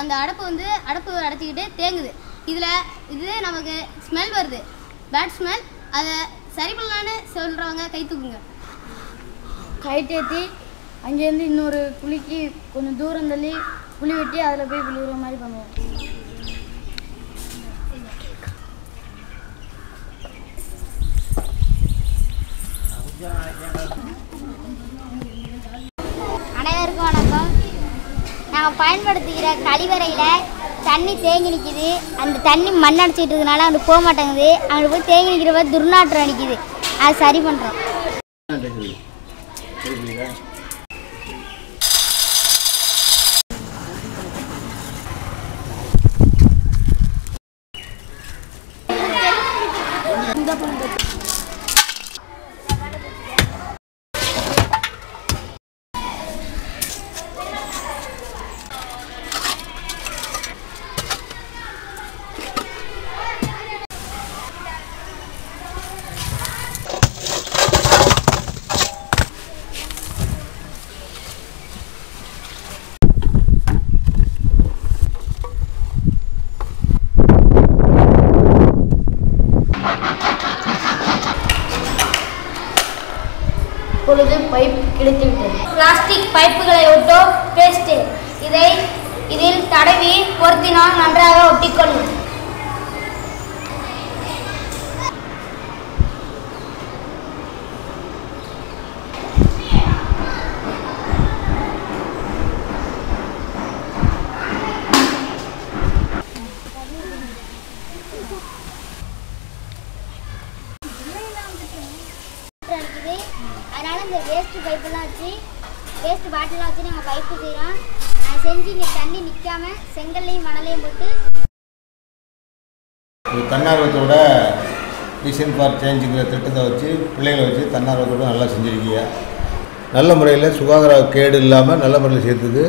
அந்த அடப்பு அடைச்சிக்கிட்டு தேங்குது. இது நமக்கு ஸ்மெல் வருது, பேட் ஸ்மெல். அதை சரி பண்ணலான்னு சொல்கிறவங்க கை தூக்குங்க. கைட்டேற்றி அங்கேருந்து இன்னொரு குழிக்கு கொஞ்சம் தூரம் தள்ளி குழி வெட்டி அதில் போய் விழுகிற மாதிரி பண்ணுவோம். அனைவருக்கும் வணக்கம். நாங்கள் பயன்படுத்துகிற கழிவறையில் தண்ணி தேங்கி நிற்கிது. அந்த தண்ணி மண் அடிச்சிட்டு இருக்கனால அங்கே போக மாட்டேங்குது. அங்கே போய் தேங்கி நிற்கிறப்ப துர்நாற்றம் அடிக்குது. அது சரி பண்ணுறோம். இப்பொழுது பைப் கிடைத்துவிட்டது. பிளாஸ்டிக் பைப்புகளை ஒட்டோ பேஸ்ட் இதில் தடவி பொருத்தினால் நன்றாக ஒட்டிக்கொள்ளும். அதனால இந்த வேஸ்ட் பைப்பெல்லாம் வச்சு வேஸ்ட் பாட்டிலாம் வச்சு நாங்கள் பைப்பு செய்கிறோம். அதை செஞ்சு இங்கே தண்ணி நிற்காம செங்கல்லையும் மணலையும் போட்டு தன்னார்வத்தோட மிஷன் ஃபார் சேஞ்சுங்கிற திட்டத்தை வச்சு பிள்ளைகளை வச்சு தன்னார்வத்தோடு நல்லா செஞ்சுருக்கீங்க. நல்ல முறையில் சுகாதார கேடு இல்லாமல் நல்ல முறையில் சேர்த்துக்கு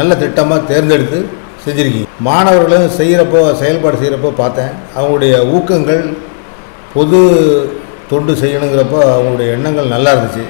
நல்ல திட்டமாக தேர்ந்தெடுத்து செஞ்சுருக்கீங்க. மாணவர்களும் செயல்பாடு செய்கிறப்போ பார்த்தேன் அவங்களுடைய ஊக்கங்கள் பொது தொண்டு செய்யணுங்கிறப்போ அவங்களுடைய எண்ணங்கள் நல்லா இருந்துச்சு.